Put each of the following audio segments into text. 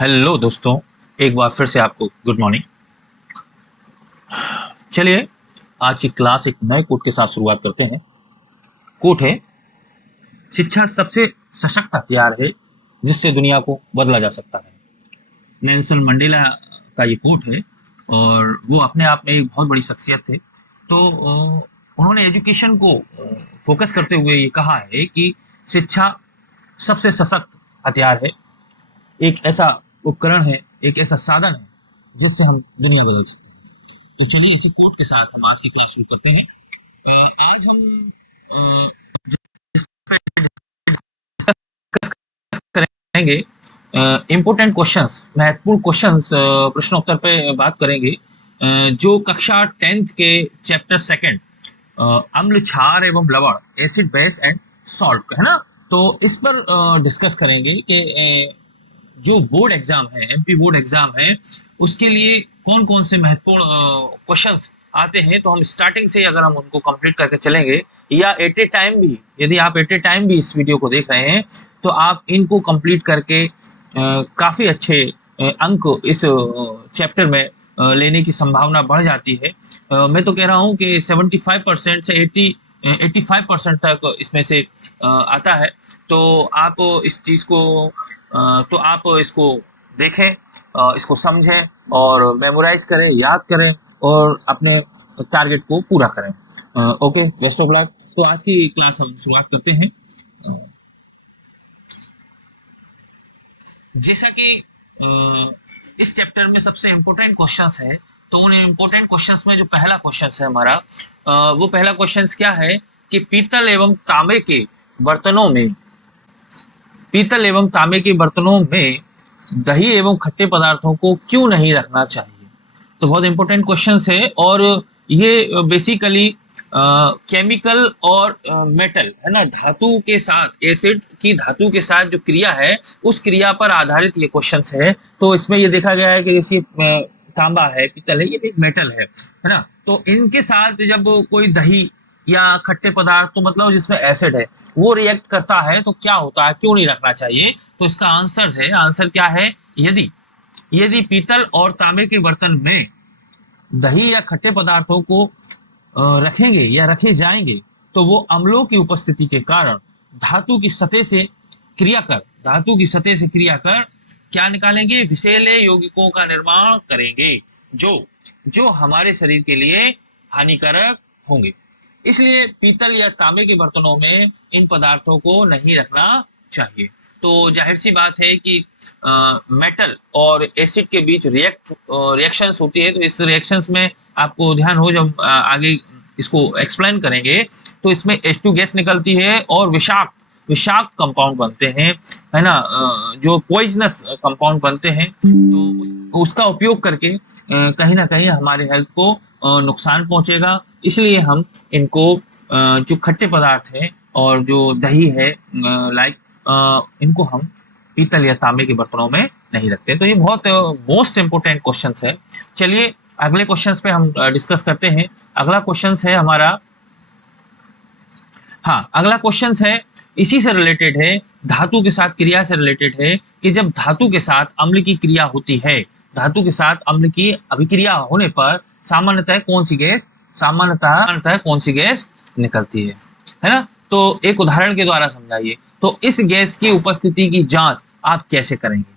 Hello दोस्तों, एक बार फिर से आपको गुड मॉर्निंग। चलिए आज की क्लास एक नए कोट के साथ शुरुआत करते हैं। कोट है, शिक्षा सबसे सशक्त हथियार है जिससे दुनिया को बदला जा सकता है। नेल्सन मंडेला का ये कोट है और वो अपने आप में एक बहुत बड़ी शख्सियत थे। तो उन्होंने एजुकेशन को फोकस करते हुए ये कहा है कि शिक्षा सबसे सशक्त हथियार है, एक ऐसा उपकरण है, एक ऐसा साधन है जिससे हम दुनिया बदल सकते हैं। तो चलिए इसी कोट के साथ हम आज की क्लास शुरू करते हैं। आज हम करेंगे इम्पोर्टेंट क्वेश्चंस, महत्वपूर्ण क्वेश्चंस, प्रश्नोत्तर पे बात करेंगे। जो कक्षा 10th के चैप्टर सेकंड, अम्ल क्षार एवं लवण, एसिड बेस एंड सॉल्ट है ना, तो इस पर डिस्कस करेंगे कि जो बोर्ड एग्जाम है, एमपी बोर्ड एग्जाम है, उसके लिए कौन कौन से महत्वपूर्ण क्वेश्चंस आते हैं। तो हम स्टार्टिंग से अगर हम उनको कंप्लीट करके चलेंगे, या एट ए टाइम भी, यदि आप एट ए टाइम भी इस वीडियो को देख रहे हैं तो आप इनको कंप्लीट करके काफी अच्छे अंक इस चैप्टर में लेने की संभावना बढ़ जाती है। मैं तो कह रहा हूँ कि 75% से 85% तक इसमें से आता है। तो आप इस चीज को तो आप इसको देखें, इसको समझें और मेमोराइज करें, याद करें और अपने टारगेट को पूरा करें। Okay, best of luck. तो आज की क्लास हम शुरुआत करते हैं। जैसा कि इस चैप्टर में सबसे इम्पोर्टेंट क्वेश्चंस है, तो उन इम्पोर्टेंट क्वेश्चंस में जो पहला क्वेश्चन है हमारा, वो पहला क्वेश्चन क्या है कि पीतल एवं तांबे के बर्तनों में दही एवं खट्टे पदार्थों को क्यों नहीं रखना चाहिए। तो बहुत इंपॉर्टेंट क्वेश्चन है और ये बेसिकली केमिकल और मेटल है ना, धातु के साथ, एसिड की धातु के साथ जो क्रिया है उस क्रिया पर आधारित ये क्वेश्चन है। तो इसमें ये देखा गया है कि जैसे तांबा है, पीतल है, ये भी एक मेटल है ना, तो इनके साथ जब कोई दही या खट्टे पदार्थ, तो मतलब जिसमें एसिड है, वो रिएक्ट करता है तो क्या होता है, क्यों नहीं रखना चाहिए। तो इसका आंसर क्या है, यदि यदि पीतल और तांबे के बर्तन में दही या खट्टे पदार्थों को रखेंगे या रखे जाएंगे तो वो अम्लों की उपस्थिति के कारण धातु की सतह से क्रिया कर क्या निकालेंगे, विषैले यौगिकों का निर्माण करेंगे जो जो हमारे शरीर के लिए हानिकारक होंगे। इसलिए पीतल या तांबे के बर्तनों में इन पदार्थों को नहीं रखना चाहिए। तो जाहिर सी बात है कि मेटल और एसिड के बीच रिएक्शंस होती है। तो इस रिएक्शंस में आपको ध्यान हो, जब आगे इसको एक्सप्लेन करेंगे तो इसमें H2 गैस निकलती है और विषाक्त विषाक्त कंपाउंड बनते हैं, है ना, जो पॉइजनस कंपाउंड बनते हैं। तो उसका उपयोग करके कहीं ना कहीं हमारे हेल्थ को नुकसान पहुंचेगा। इसलिए हम इनको जो खट्टे पदार्थ है और जो दही है, लाइक, इनको हम पीतल या तांबे के बर्तनों में नहीं रखते। तो ये बहुत मोस्ट इंपोर्टेंट क्वेश्चन है। चलिए अगले क्वेश्चन पे हम डिस्कस करते हैं। अगला क्वेश्चन है हमारा, हाँ अगला क्वेश्चन है, इसी से रिलेटेड है, धातु के साथ क्रिया से रिलेटेड है कि जब धातु के साथ अम्ल की क्रिया होती है, धातु के साथ अम्ल की अभिक्रिया होने पर सामान्यतः कौन सी गैस निकलती है ना। तो एक उदाहरण के द्वारा समझाइए। तो इस गैस की उपस्थिति की जांच आप कैसे करेंगे।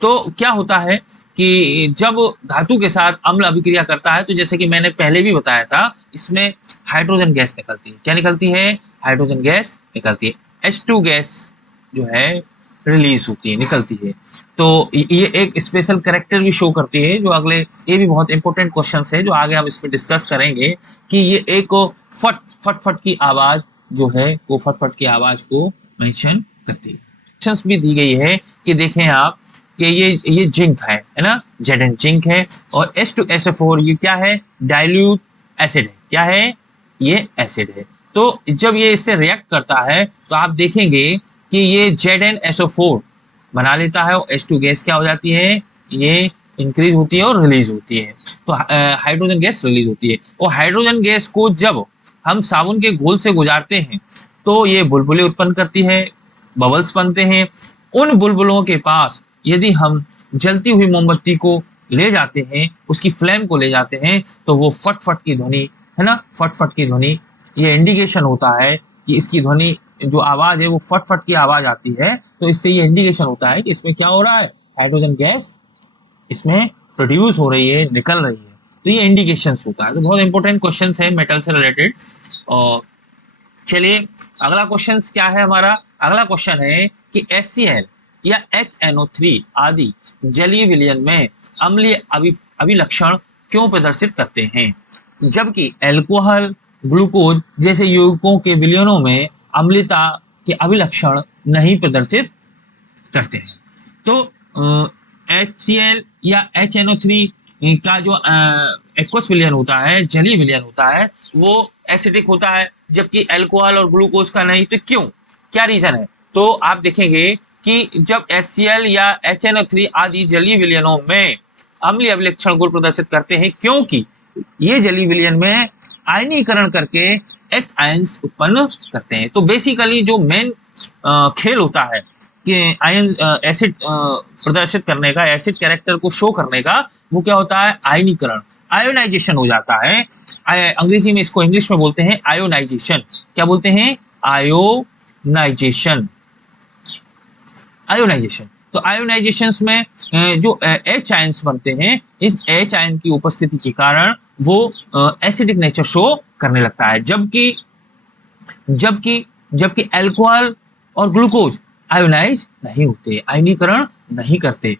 तो क्या होता है कि जब धातु के साथ अम्ल अभिक्रिया करता है, तो जैसे कि मैंने पहले भी बताया था, इसमें हाइड्रोजन गैस निकलती है। क्या निकलती है, हाइड्रोजन गैस निकलती है। H2 गैस जो है रिलीज होती है, निकलती है। तो ये एक स्पेशल कैरेक्टर भी शो करती है, जो अगले, ये भी बहुत इंपॉर्टेंट क्वेश्चन है जो आगे हम इसमें डिस्कस करेंगे, कि ये एक फट फट फट की आवाज जो है, वो फट फट की आवाज को मेंशन करती है। भी दी गई है कि देखें आप कि ये जिंक है ना, Zn जिंक है, और H2SO4 ये क्या है, डाइल्यूट एसिड है। क्या है, ये एसिड है। तो जब ये इससे रिएक्ट करता है तो आप देखेंगे कि ये ZnSO4 बना लेता है और H2 गैस क्या हो जाती है, ये इंक्रीज होती है और रिलीज होती है। तो हाइड्रोजन गैस रिलीज होती है, और हाइड्रोजन गैस को जब हम साबुन के घोल से गुजारते हैं तो ये बुलबुले उत्पन्न करती है, बबल्स बनते हैं। उन बुलबुलों के पास यदि हम जलती हुई मोमबत्ती को ले जाते हैं, उसकी फ्लेम को ले जाते हैं, तो वो फट फट की ध्वनि, है ना, फट फट की ध्वनि, ये इंडिकेशन होता है कि इसकी ध्वनि जो आवाज है वो फट फट की आवाज आती है। तो इससे ये इंडिकेशन होता है कि इसमें क्या हो रहा है, हाइड्रोजन गैस इसमें प्रोड्यूस हो रही है, निकल रही है। तो ये इंडिकेशन होता है। तो बहुत इंपॉर्टेंट क्वेश्चन है मेटल से रिलेटेड। और चलिए अगला क्वेश्चन क्या है हमारा, अगला क्वेश्चन है कि HCl या HNO3 आदि जलीय विलयन में अम्लीय अभिलक्षण क्यों प्रदर्शित करते हैं, जबकि अल्कोहल, ग्लूकोज जैसे यौगिकों के विलयनों में अम्लता के अभिलक्षण नहीं प्रदर्शित करते हैं। तो HCl या HNO3 का जो एक्वस विलयन होता है, जलीय विलयन होता है, वो एसिडिक होता है, जबकि अल्कोहल और ग्लूकोज का नहीं। तो क्यों, क्या रीजन है? तो आप देखेंगे कि जब HCl या HNO3 आदि जलीय विलयनों में अम्लीय अभिलक्षण गुण प्रदर्शित करते हैं, क्योंकि ये जलीय विलयन में आयनीकरण करके H आयंस उत्पन्न करते हैं। तो बेसिकली जो मेन खेल होता है कि आयन एसिड प्रदर्शित करने का, एसिड कैरेक्टर को शो करने का, वो क्या होता है, आयनीकरण, आयोनाइजेशन हो जाता है। अंग्रेजी में इसको इंग्लिश में बोलते हैं आयोनाइजेशन। क्या बोलते हैं, आयोनाइजेशन, आयोनाइजेशन। तो आयोनाइजेशन में जो H आयंस बनते हैं, इस H आयन की उपस्थिति के कारण वो एसिडिक नेचर शो करने लगता है, जबकि जबकि जबकि अल्कोहल और ग्लूकोज आयोनाइज नहीं होते, आयनीकरण नहीं करते।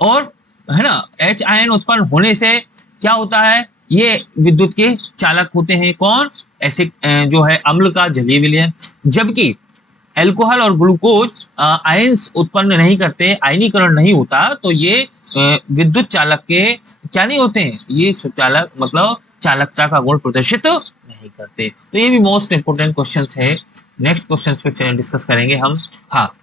और है ना, H आयन उत्पन्न होने से क्या होता है, ये विद्युत के चालक होते हैं। कौन, एसिड जो है अम्ल का जलीय विलयन, जबकि अल्कोहल और ग्लूकोज आयंस उत्पन्न नहीं करते, आयनीकरण नहीं होता। तो ये विद्युत चालक के क्या नहीं होते हैं, ये सुचालक मतलब चालकता का गुण प्रदर्शित नहीं करते। तो ये भी मोस्ट इंपोर्टेंट क्वेश्चन है। नेक्स्ट क्वेश्चन पे डिस्कस करेंगे हम। हाँ,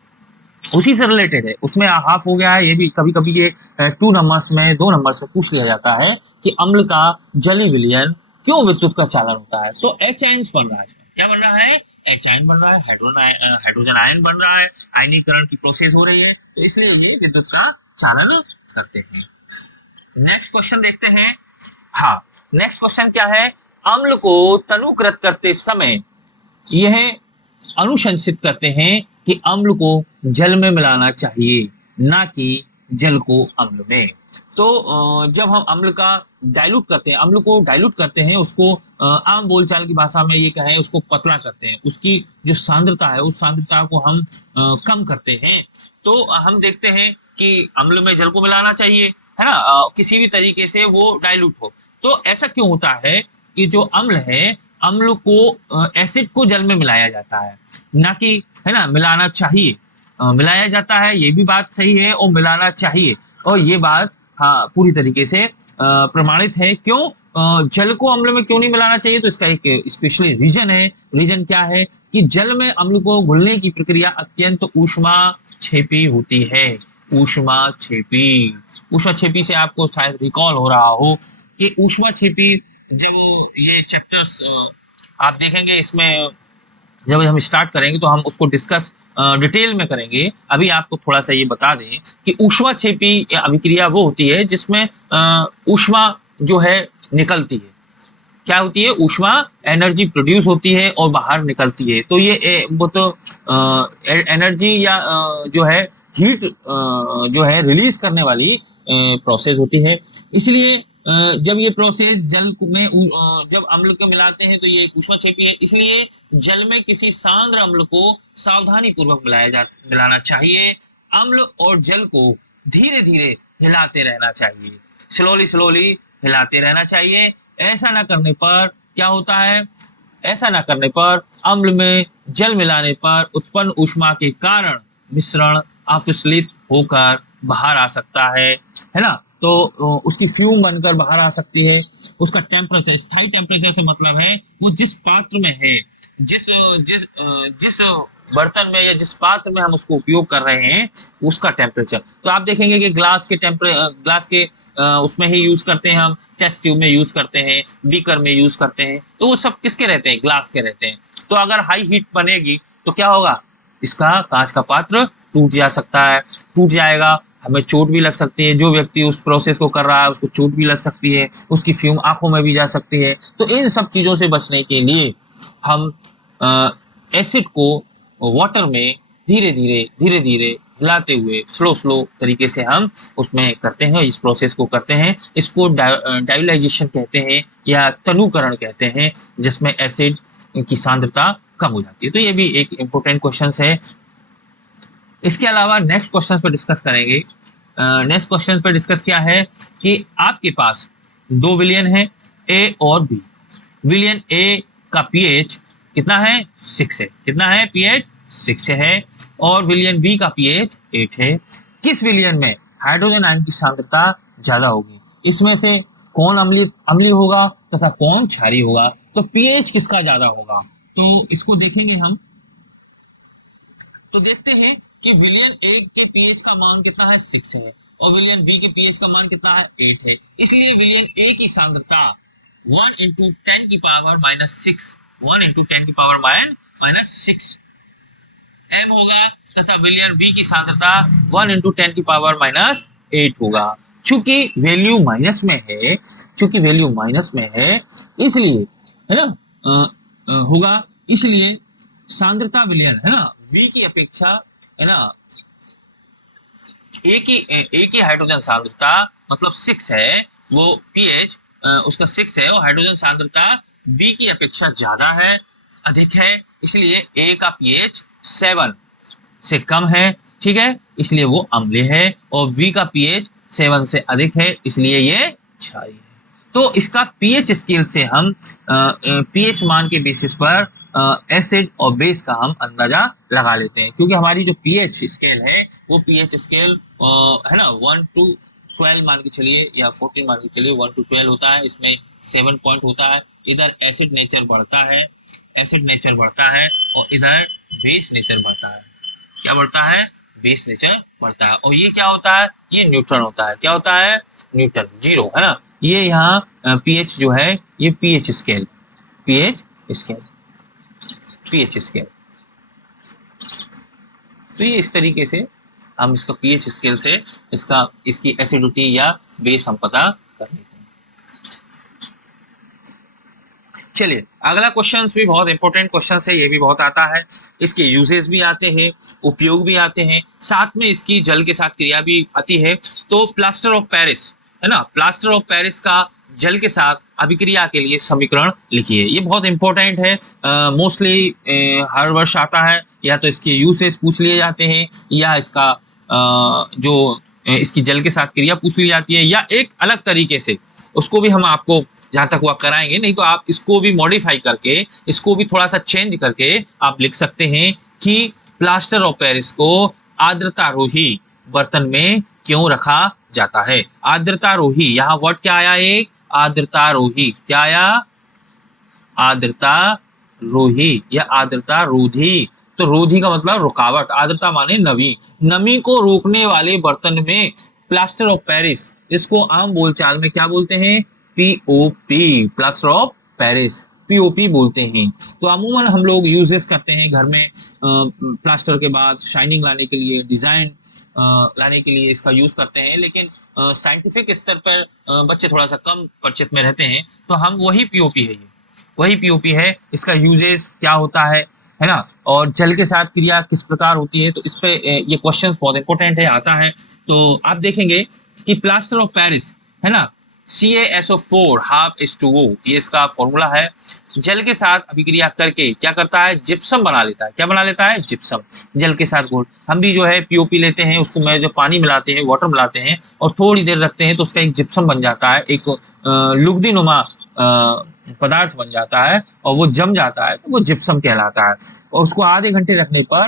उसी से रिलेटेड है, उसमें हाफ हो गया है। ये भी कभी कभी ये 2 नंबर्स में, 2 नंबर्स में पूछ लिया जाता है कि अम्ल का जलीय विलयन क्यों विद्युत का चालन होता है। तो H आयंस बन रहा है, क्या बन रहा है, H आयन बन रहा है, हाइड्रोजन आयन बन रहा है, आयनीकरण की प्रोसेस हो रही है, तो इसलिए ये विद्युत का चालन करते हैं। नेक्स्ट क्वेश्चन देखते हैं। हाँ, नेक्स्ट क्वेश्चन क्या है, अम्ल को तनुकृत करते समय यह अनुशंसित करते हैं कि अम्ल को जल में मिलाना चाहिए, ना कि जल को अम्ल में। तो जब हम अम्ल का डाइल्यूट करते हैं, अम्ल को डाइल्यूट करते हैं, उसको आम बोलचाल की भाषा में ये कहें, उसको पतला करते हैं, उसकी जो सांद्रता है उस सांद्रता को हम कम करते हैं। तो हम देखते हैं कि अम्ल में जल को मिलाना चाहिए, है ना, किसी भी तरीके से वो डाइल्यूट हो। तो ऐसा क्यों होता है कि जो अम्ल है, अम्ल को एसिड को जल में मिलाया जाता है, ना कि, है ना, मिलाना चाहिए, मिलाया जाता है, ये भी बात सही है, और मिलाना चाहिए, और ये बात हाँ पूरी तरीके से प्रमाणित है। क्यों जल को अम्ल में क्यों नहीं मिलाना चाहिए, तो इसका एक स्पेशली रीजन है। रीजन क्या है कि जल में अम्ल को घुलने की प्रक्रिया अत्यंत ऊष्माक्षेपी होती है। ऊष्माक्षेपी, ऊष्माक्षेपी से आपको शायद रिकॉल हो रहा हो कि ऊष्माक्षेपी, जब ये चैप्टर्स आप देखेंगे, इसमें जब हम स्टार्ट करेंगे तो हम उसको डिस्कस डिटेल में करेंगे। अभी आपको थोड़ा सा ये बता दें कि ऊष्माक्षेपी अभिक्रिया वो होती है जिसमें ऊष्मा जो है निकलती है। क्या होती है, ऊष्मा, एनर्जी प्रोड्यूस होती है और बाहर निकलती है। तो ये वो तो एनर्जी या जो है हीट जो है रिलीज करने वाली प्रोसेस होती है। इसलिए जब ये प्रोसेस जल में जब अम्ल को मिलाते हैं तो ये ऊष्माक्षेपी है। इसलिए जल में किसी सांद्र अम्ल को सावधानी पूर्वक मिलाना चाहिए। अम्ल और जल को धीरे धीरे हिलाते रहना चाहिए, स्लोली स्लोली हिलाते रहना चाहिए। ऐसा ना करने पर क्या होता है, ऐसा ना करने पर अम्ल में जल मिलाने पर उत्पन्न ऊष्मा के कारण मिश्रण अविचलित होकर बाहर आ सकता है ना। तो उसकी फ्यूम बनकर बाहर आ सकती है। उसका टेम्परेचर, स्थायी टेम्परेचर से मतलब है वो जिस पात्र में है, जिस जिस जिस बर्तन में या जिस पात्र में हम उसको उपयोग कर रहे हैं, उसका टेम्परेचर। तो आप देखेंगे कि ग्लास के उसमें ही यूज करते हैं, हम टेस्ट ट्यूब में यूज करते हैं, बीकर में यूज करते हैं। तो वो सब किसके रहते हैं, ग्लास के रहते हैं। तो अगर हाई हीट बनेगी तो क्या होगा, इसका कांच का पात्र टूट जा सकता है, टूट जाएगा, हमें चोट भी लग सकती है, जो व्यक्ति उस प्रोसेस को कर रहा है उसको चोट भी लग सकती है, उसकी फ्यूम आंखों में भी जा सकती है। तो इन सब चीजों से बचने के लिए हम एसिड को वाटर में धीरे धीरे हिलाते हुए स्लो तरीके से हम उसमें करते हैं, इस प्रोसेस को करते हैं। इसको डाइलाइजेशन कहते हैं या तनुकरण कहते हैं, जिसमें एसिड की सांद्रता कम हो जाती है। तो ये भी एक इंपॉर्टेंट क्वेश्चन है। इसके अलावा नेक्स्ट क्वेश्चन पे डिस्कस करेंगे। नेक्स्ट क्वेश्चन पे डिस्कस क्या है कि आपके पास दो विलियन है, ए और बी। विलियन ए का पीएच कितना है? 6 है। कितना है? पीएच 6 है। और विलियन बी का पीएच 8 है। किस विलियन में हाइड्रोजन आयन की सांद्रता ज्यादा होगी? इसमें से कौन अम्लीय होगा तथा कौन क्षारीय होगा? तो पीएच किसका ज्यादा होगा? तो इसको देखेंगे हम। तो देखते हैं कि विलियन ए के पीएच का मान कितना है? 6 है। और विलियन बी के पीएच का मान कितना है? 8 है। इसलिए विलियन ए की सांद्रता 1 इंटू 10 की पावर -6 1 इंटू 10 की पावर -6 एम होगा, तथा विलियन बी की सांद्रता 1 इंटू 10 की पावर -8 होगा। चूंकि वैल्यू माइनस में है, इसलिए है ना होगा, इसलिए सांद्रता विलियन है ना वी की अपेक्षा है ना ए की हाइड्रोजन सांद्रता मतलब 6 है, वो पीएच उसका 6 है, और हाइड्रोजन सांद्रता बी की अपेक्षा ज्यादा है, अधिक है। इसलिए ए का पीएच 7 से कम है, ठीक है, इसलिए वो अम्लीय है। और वी का पीएच 7 से अधिक है, इसलिए ये क्षारीय है। तो इसका पीएच स्केल से हम पीएच मान के बेसिस पर एसिड और बेस का हम अंदाजा लगा लेते हैं, क्योंकि हमारी जो पीएच स्केल है वो पीएच स्केल है ना 1 to 12 मान के चलिए, या 14 मान के चलिए, 1 to 12 होता है। इसमें 7 पॉइंट होता है। इधर एसिड नेचर बढ़ता है, और इधर बेस नेचर बढ़ता है। क्या बढ़ता है? बेस नेचर बढ़ता है। और ये क्या होता है? ये न्यूट्रल होता है। क्या होता है? न्यूट्रल, जीरो, है ना। ये यहाँ पीएच जो है, ये पीएच स्केल तो ये इस तरीके से हम इसका पीएच स्केल से इसकी एसिडिटी या बेस हम पता कर लेते हैं। चलिए अगला क्वेश्चन भी बहुत इंपॉर्टेंट क्वेश्चन है, ये भी बहुत आता है। इसके यूजेस भी आते हैं, उपयोग भी आते हैं, साथ में इसकी जल के साथ क्रिया भी आती है। तो प्लास्टर ऑफ पेरिस है ना, प्लास्टर ऑफ पेरिस का जल के साथ अभिक्रिया के लिए समीकरण लिखिए। ये बहुत इंपॉर्टेंट है, मोस्टली हर वर्ष आता है। या तो इसके यूजेस पूछ लिए जाते हैं, या इसका इसकी जल के साथ क्रिया पूछ ली जाती है, या एक अलग तरीके से उसको भी हम आपको जहां तक हुआ कराएंगे। नहीं तो आप इसको भी मॉडिफाई करके, इसको भी थोड़ा सा चेंज करके आप लिख सकते हैं कि प्लास्टर ऑफ पेरिस को आर्द्रतारोही बर्तन में क्यों रखा जाता है। आर्द्रतारोही, यहाँ वर्ड क्या आया? एक आर्द्रतारोही। क्या आया? आर्द्रतारोही या आर्द्रतारोधी। तो रोधी का मतलब रुकावट, आर्द्रता माने नमी, नमी को रोकने वाले बर्तन में प्लास्टर ऑफ पेरिस, इसको आम बोलचाल में क्या बोलते हैं? POP, plaster of Paris, POP बोलते हैं। तो अमूमन हम लोग यूजेस करते हैं घर में प्लास्टर के बाद शाइनिंग लाने के लिए, डिजाइन लाने के लिए इसका यूज करते हैं। लेकिन साइंटिफिक स्तर पर बच्चे थोड़ा सा कम परिचित में रहते हैं, तो हम वही पीओपी है, ये वही पीओपी है। इसका यूजेस क्या होता है ना, और जल के साथ क्रिया किस प्रकार होती है। तो इस पे ये क्वेश्चन बहुत इंपॉर्टेंट है, आता है। तो आप देखेंगे कि प्लास्टर ऑफ पेरिस है ना, CaSO4 ½ ये इसका फॉर्मूला है। जल के साथ अभिक्रिया करके क्या करता है? जिप्सम बना लेता है। क्या बना लेता है? जिप्सम, जल के साथ घोल। हम भी जो है पीओपी लेते हैं, उसको में जो पानी मिलाते हैं, वाटर मिलाते हैं, और थोड़ी देर रखते हैं, तो उसका एक जिप्सम बन जाता है, एक लुगदी नुमा पदार्थ बन जाता है, और वो जम जाता है, तो वो जिप्सम कहलाता है। और उसको आधे घंटे रखने पर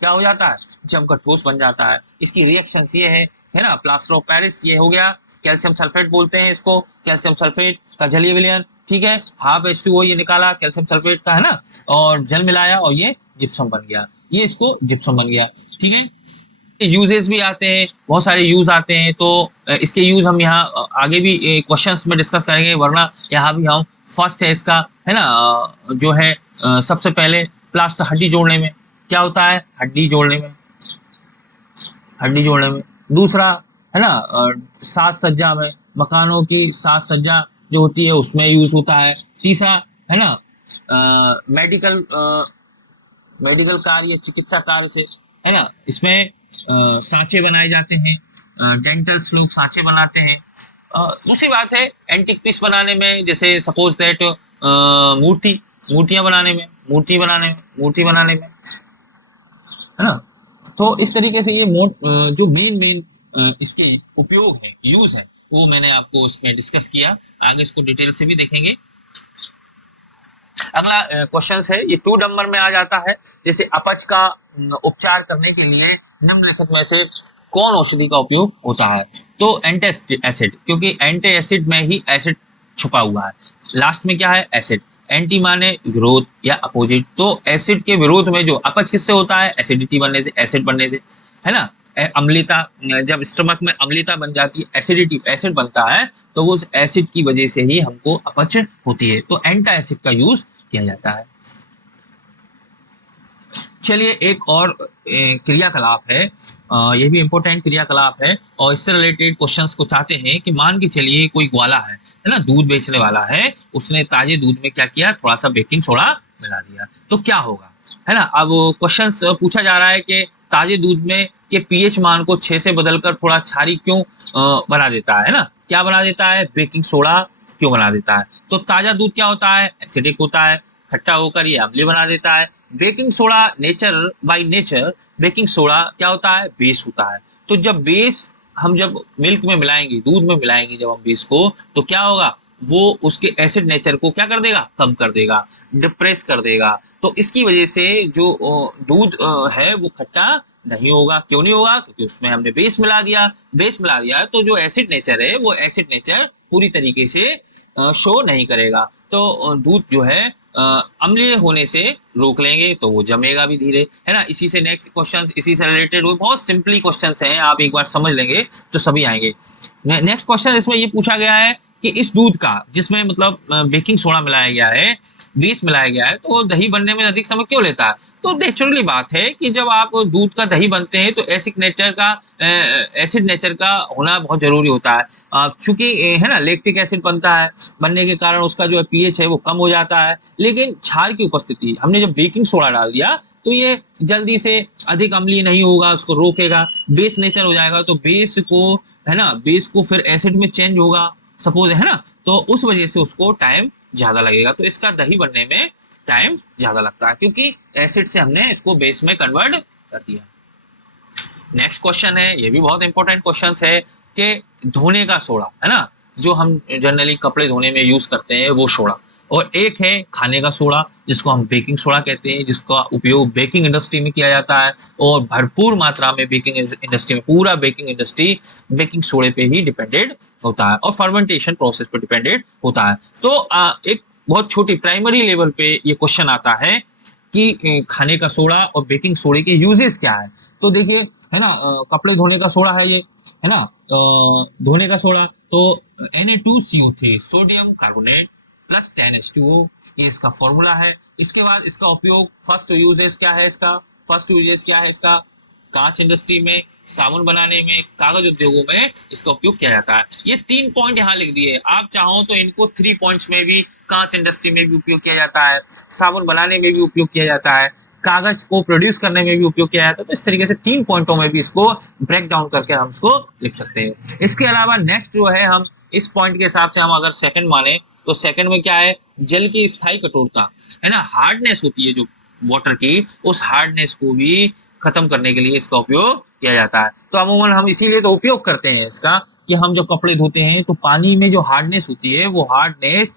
क्या हो जाता है? जमकर ठोस बन जाता है। इसकी रिएक्शन ये है ना, प्लास्टर ऑफ पेरिस ये हो गया। कैल्शियम सल्फेट बोलते हैं इसको, कैल्शियम सल्फेट का जलीय विलयन, ठीक है। ½ ये निकाला कैल्शियम सल्फेट का, है ना, और जल मिलाया और ये जिप्सम बन गया, ये इसको जिप्सम बन गया, ठीक है। यूजेस भी आते हैं, बहुत सारे यूज आते हैं। तो इसके यूज हम यहाँ आगे भी क्वेश्चंस में डिस्कस करेंगे, वरना यहाँ भी हम फर्स्ट है इसका, है ना, जो है सबसे पहले प्लास्टर हड्डी जोड़ने में क्या होता है? हड्डी जोड़ने में दूसरा है ना साज सज्जा में, मकानों की साज सज्जा जो होती है उसमें यूज होता है। तीसरा है ना मेडिकल मेडिकल कार्य या चिकित्सा कार्य से, है ना, इसमें सांचे बनाए जाते हैं, डेंटल्स लोग सांचे बनाते हैं। दूसरी बात है एंटिक पीस बनाने में, जैसे सपोज दैट मूर्तियां बनाने में, मूर्ति बनाने में, है ना। तो इस तरीके से ये जो मेन मेन इसके उपयोग है, यूज है, वो मैंने आपको उसमें डिस्कस किया। आगे इसको डिटेल से भी देखेंगे। अगला क्वेश्चन है, ये 2 नंबर में आ जाता है। जैसे अपच का उपचार करने के लिए निम्नलिखित में से कौन औषधि का उपयोग होता है? तो एंटी एसिड, क्योंकि एंटी एसिड में ही एसिड छुपा हुआ है। लास्ट में क्या है? एसिड। एंटी माने विरोध या अपोजिट, तो एसिड के विरोध में जो अपच किससे होता है? एसिडिटी बनने से, एसिड बनने से, है ना। अम्लता, जब स्टमक में अम्लता बन जाती है, एसिडिटी, एसिड बनता है, तो उस एसिड की वजह से ही हमको अपच होती है। तो एंटा एसिड का यूज किया जाता है। चलिए एक और क्रियाकलाप है, ये भी इंपॉर्टेंट क्रियाकलाप है, और इससे रिलेटेड क्वेश्चंस को चाहते हैं कि मान के चलिए कोई ग्वाला है ना, दूध बेचने वाला है, उसने ताजे दूध में क्या किया? थोड़ा सा बेकिंग सोडा मिला दिया, तो क्या होगा, है ना। अब क्वेश्चंस पूछा जा रहा है कि ताजे दूध में के पीएच मान को 6 से बदलकर थोड़ा क्षारीय क्यों बना देता है ना, क्या बना देता है? बेकिंग सोडा क्यों बना देता है? तो ताजा दूध क्या होता है? एसिडिक होता है, खट्टा होकर ये अम्लीय बना देता है। Baking soda nature by nature, baking soda क्या होता है? बेस होता है। तो जब बेस हम जब मिल्क में मिलाएंगे, दूध में मिलाएंगे जब हम बेस को, तो क्या होगा? वो उसके एसिड नेचर को क्या कर देगा? कम कर देगा, डिप्रेस कर देगा। तो इसकी वजह से जो दूध है वो खट्टा नहीं होगा। क्यों नहीं होगा? क्योंकि उसमें हमने बेस मिला दिया। बेस मिला दिया तो जो एसिड नेचर है वो एसिड नेचर पूरी तरीके से शो नहीं करेगा। तो दूध जो है अम्लीय होने से रोक लेंगे, तो वो जमेगा भी धीरे, है ना। इसी से नेक्स्ट क्वेश्चन, इसी से रिलेटेड वो बहुत सिंपली क्वेश्चंस हैं, आप एक बार समझ लेंगे तो सभी आएंगे। नेक्स्ट क्वेश्चन इसमें ये पूछा गया है कि इस दूध का, जिसमें मतलब बेकिंग सोडा मिलाया गया है, बेस मिलाया गया है, तो दही बनने में अधिक समय क्यों लेता है? तो नेचुरली बात है कि जब आप दूध का दही बनते हैं तो एसिड नेचर का होना बहुत जरूरी होता है। चूंकि है ना लैक्टिक एसिड बनता है, बनने के कारण उसका जो पीएच है वो कम हो जाता है। लेकिन क्षार की उपस्थिति, हमने जब बेकिंग सोडा डाल दिया तो ये जल्दी से अधिक अम्लीय नहीं होगा, उसको रोकेगा, बेस नेचर हो जाएगा। तो बेस को, है ना, बेस को फिर एसिड में चेंज होगा सपोज, है ना, तो उस वजह से उसको टाइम ज्यादा लगेगा। तो इसका दही बनने में टाइम ज्यादा लगता है, क्योंकि एसिड से हमने इसको बेस में कन्वर्ट कर दिया। नेक्स्ट क्वेश्चन है, ये भी बहुत इंपॉर्टेंट क्वेश्चन है कि धोने का सोडा, है ना, जो हम जनरली कपड़े धोने में यूज करते हैं वो सोडा, और एक है खाने का सोडा जिसको हम बेकिंग सोडा कहते हैं, जिसका उपयोग बेकिंग इंडस्ट्री में किया जाता है, और भरपूर मात्रा में बेकिंग इंडस्ट्री में, पूरा बेकिंग इंडस्ट्री बेकिंग सोडे पे ही डिपेंडेड होता है, और फर्मेंटेशन प्रोसेस पे डिपेंडेड होता है। तो एक बहुत छोटी प्राइमरी लेवल पे ये क्वेश्चन आता है कि खाने का सोडा और बेकिंग सोडे के यूजेस क्या है। तो देखिए, है ना, कपड़े धोने का सोडा है ये, है ना, धोने का सोडा, तो Na2CO3 sodium carbonate plus 10H2O, ये इसका फॉर्मूला है। इसके बाद इसका उपयोग, फर्स्ट यूजेस क्या है इसका? फर्स्ट यूजेस क्या है इसका? कांच इंडस्ट्री में, साबुन बनाने में, कागज उद्योगों में इसका उपयोग किया जाता है। ये 3 पॉइंट यहाँ लिख दिए, आप चाहो तो इनको 3 पॉइंट्स में भी, कांच इंडस्ट्री में भी उपयोग किया जाता है, साबुन बनाने में भी उपयोग किया जाता है, कागज को प्रोड्यूस करने में भी उपयोग किया जाता है। तो इस तरीके से 3 पॉइंटों में भी इसको ब्रेक डाउन करके हम इसको लिख सकते हैं। इसके अलावा नेक्स्ट जो है, हम इस पॉइंट के हिसाब से हम अगर सेकंड माने, तो सेकंड में क्या है? जल की स्थायी कठोरता, है ना, हार्डनेस होती है जो वाटर की, उस हार्डनेस को भी खत्म करने के लिए इसका उपयोग किया जाता है। तो अमूमन हम इसीलिए तो उपयोग करते हैं इसका, कि हम जब कपड़े धोते हैं तो पानी में जो हार्डनेस होती है, वो हार्डनेस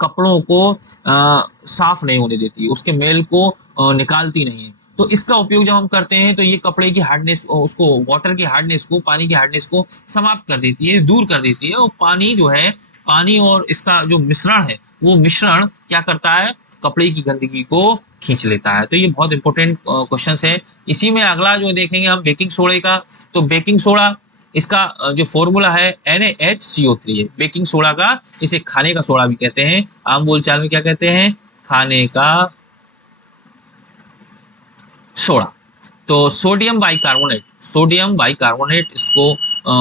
कपड़ों को साफ नहीं होने देती, उसके मेल को निकालती नहीं है। तो इसका उपयोग जब हम करते हैं तो ये कपड़े की हार्डनेस, उसको वाटर की हार्डनेस को, पानी की हार्डनेस को समाप्त कर देती है, दूर कर देती है। और पानी जो है, पानी और इसका जो मिश्रण है, वो मिश्रण क्या करता है? कपड़े की गंदगी को खींच लेता है। तो ये बहुत इंपॉर्टेंट क्वेश्चन है। इसी में अगला जो देखेंगे हम बेकिंग सोडे का, तो बेकिंग सोडा, इसका जो फॉर्मूला है NaHCO3 है बेकिंग सोडा का। इसे खाने का सोडा भी कहते हैं, आम बोलचाल में क्या कहते हैं? खाने का सोडा। तो सोडियम बाइकार्बोनेट इसको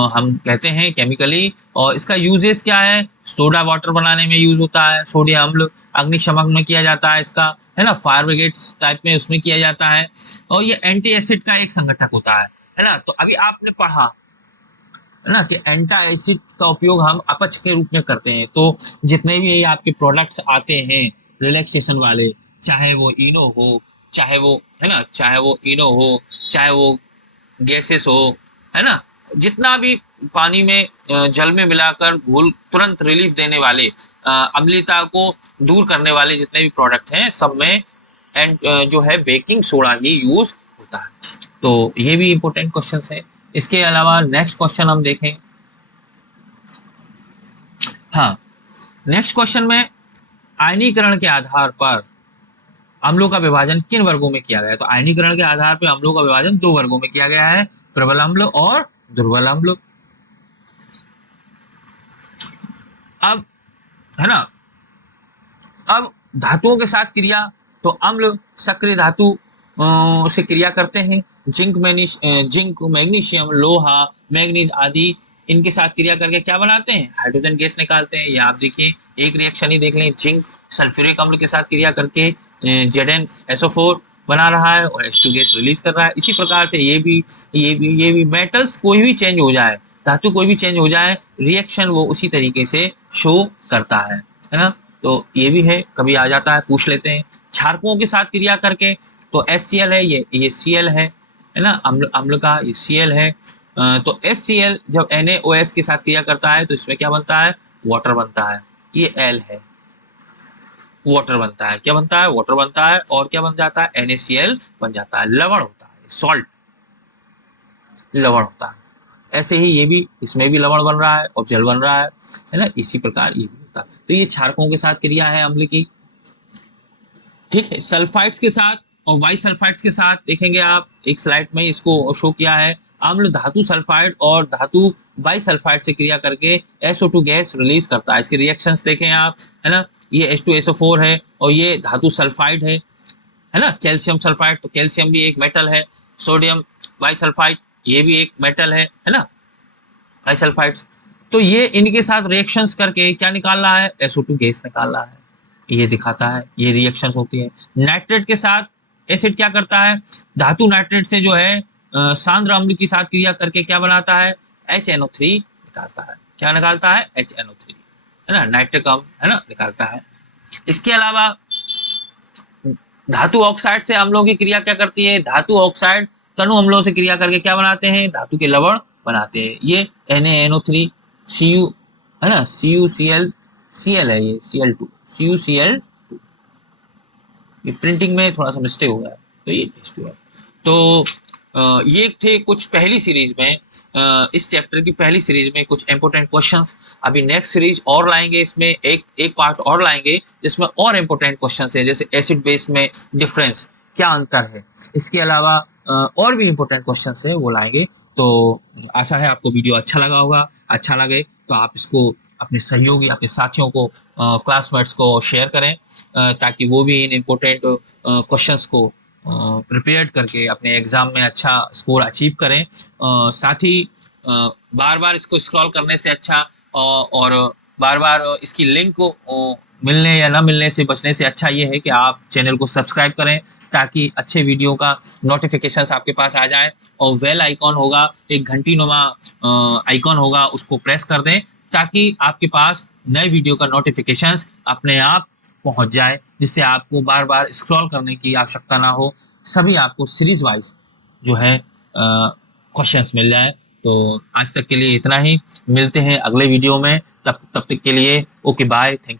हम कहते हैं केमिकली। और इसका यूजेस क्या है, सोडा वाटर बनाने में यूज होता है, सोडियम अम्ल अग्निशमन में किया जाता है इसका, है ना, फायर ब्रिगेड टाइप में उसमें किया जाता है। और ये एंटी एसिड का एक संगठक होता है ना। तो अभी आपने पढ़ा है ना कि एंटा एसिड का उपयोग हम अपच के रूप में करते हैं। तो जितने भी आपके प्रोडक्ट्स आते हैं रिलैक्सेशन वाले, चाहे वो इनो हो, चाहे वो, है ना, चाहे वो इनो हो, चाहे वो गैसेस हो, है ना, जितना भी पानी में जल में मिलाकर घोल तुरंत रिलीफ देने वाले, अम्लता को दूर करने वाले जितने भी प्रोडक्ट हैं, सब में एंड जो है बेकिंग सोडा ही यूज होता है। तो ये भी इंपॉर्टेंट क्वेश्चन है। इसके अलावा नेक्स्ट क्वेश्चन हम देखें। हाँ, नेक्स्ट क्वेश्चन में आयनीकरण के आधार पर अम्लों का विभाजन किन वर्गों में किया गया है। तो आयनीकरण के आधार पर अम्लों का विभाजन 2 वर्गों में किया गया है, प्रबल अम्ल और दुर्बल अम्ल। अब, है ना, अब धातुओं के साथ क्रिया, तो अम्ल सक्रिय धातु से क्रिया करते हैं। जिंक मैग्नीशियम, लोहा, मैग्नीज आदि इनके साथ क्रिया करके क्या बनाते हैं, हाइड्रोजन गैस निकालते हैं। या आप देखिए एक रिएक्शन ही देख लें, जिंक सल्फ्यूरिक अम्ल के साथ क्रिया करके ZnSO4 बना रहा है और H2 गैस रिलीज कर रहा है। इसी प्रकार से ये भी मेटल्स कोई भी चेंज हो जाए, धातु कोई भी चेंज हो जाए, रिएक्शन वो उसी तरीके से शो करता है ना। तो ये भी है, कभी आ जाता है, पूछ लेते हैं। क्षारकों के साथ क्रिया करके, तो HCl है, ये Cl है ना, अम्ल का ये Cl है। तो HCl जब NaOH के साथ क्रिया करता है तो इसमें क्या बनता है, वाटर बनता है। ये L है, वाटर बनता है। क्या बनता है, वाटर बनता है। और क्या बन जाता है, NaCl बन जाता है, लवण होता है, सॉल्ट, लवण होता है। ऐसे ही ये भी, इसमें भी लवण बन रहा है और जल बन रहा है ना। इसी प्रकार ये भी होता है। तो ये क्षारकों के साथ क्रिया है अम्ल की। ठीक है, सल्फाइड्स के साथ और वाई सल्फाइड्स के साथ देखेंगे आप, एक स्लाइड में इसको शो किया है। अम्ल धातु सल्फाइड और धातु बाई सल्फाइड से क्रिया करके SO2 गैस रिलीज करता है। इसके रिएक्शंस देखें आप, है ना, ये H2SO4 है और ये धातु सल्फाइड है ना, कैल्शियम सल्फाइड, तो कैल्शियम भी एक मेटल है। सोडियम बाई सल्फाइड, ये भी एक मेटल है ना, बाई सल्फाइड। तो ये इनके साथ रिएक्शंस करके क्या निकाल रहा है, SO2 गैस निकाल रहा है। ये दिखाता है, ये रिएक्शन होती है। नाइट्रेट के साथ एसिड क्या करता है, धातु नाइट्रेट से जो है सांद्र अम्ल के साथ क्रिया करके क्या बनाता है, HNO3 निकालता है। क्या निकालता है, HNO3, है ना, नाइट्रिक अम्ल, है ना, निकालता है। इसके अलावा धातु ऑक्साइड से अम्लों की क्रिया क्या करती है, धातु ऑक्साइड तनु अम्लों से क्रिया करके क्या बनाते हैं, धातु के लवण बनाते हैं। ये NaNO3 Cu, है ना, CuCl, Cl है, ये Cl2, CuCl। ये प्रिंटिंग में थोड़ा सा मिस्टेक हो गया है, तो ये चीज है। तो ये थे कुछ पहली सीरीज में, इस चैप्टर की पहली सीरीज में कुछ इंपॉर्टेंट क्वेश्चंस। अभी नेक्स्ट सीरीज और लाएंगे, इसमें एक पार्ट और लाएंगे जिसमें और इंपॉर्टेंट क्वेश्चंस है, जैसे एसिड बेस में डिफरेंस, क्या अंतर है। इसके अलावा और भी इंपॉर्टेंट क्वेश्चंस है, वो लाएंगे। तो आशा है आपको वीडियो अच्छा लगा होगा। अच्छा लगे तो आप इसको अपने सहयोगी, अपने साथियों को, क्लासमेट्स को शेयर करें, ताकि वो भी इन इम्पोर्टेंट क्वेश्चंस को प्रिपेयर करके अपने एग्जाम में अच्छा स्कोर अचीव करें। साथ ही बार बार इसको स्क्रॉल करने से अच्छा, और बार बार इसकी लिंक को मिलने या ना मिलने से बचने से अच्छा ये है कि आप चैनल को सब्सक्राइब करें, ताकि अच्छे वीडियो का नोटिफिकेशंस आपके पास आ जाए। और वेल आइकॉन होगा, एक घंटी नुमा आइकॉन होगा, उसको प्रेस कर दें, ताकि आपके पास नए वीडियो का नोटिफिकेशंस अपने आप पहुंच जाए, जिससे आपको बार बार स्क्रॉल करने की आवश्यकता ना हो। सभी आपको सीरीज वाइज जो है क्वेश्चंस मिल जाए। तो आज तक के लिए इतना ही, मिलते हैं अगले वीडियो में। तब तक के लिए ओके बाय, थैंक यू।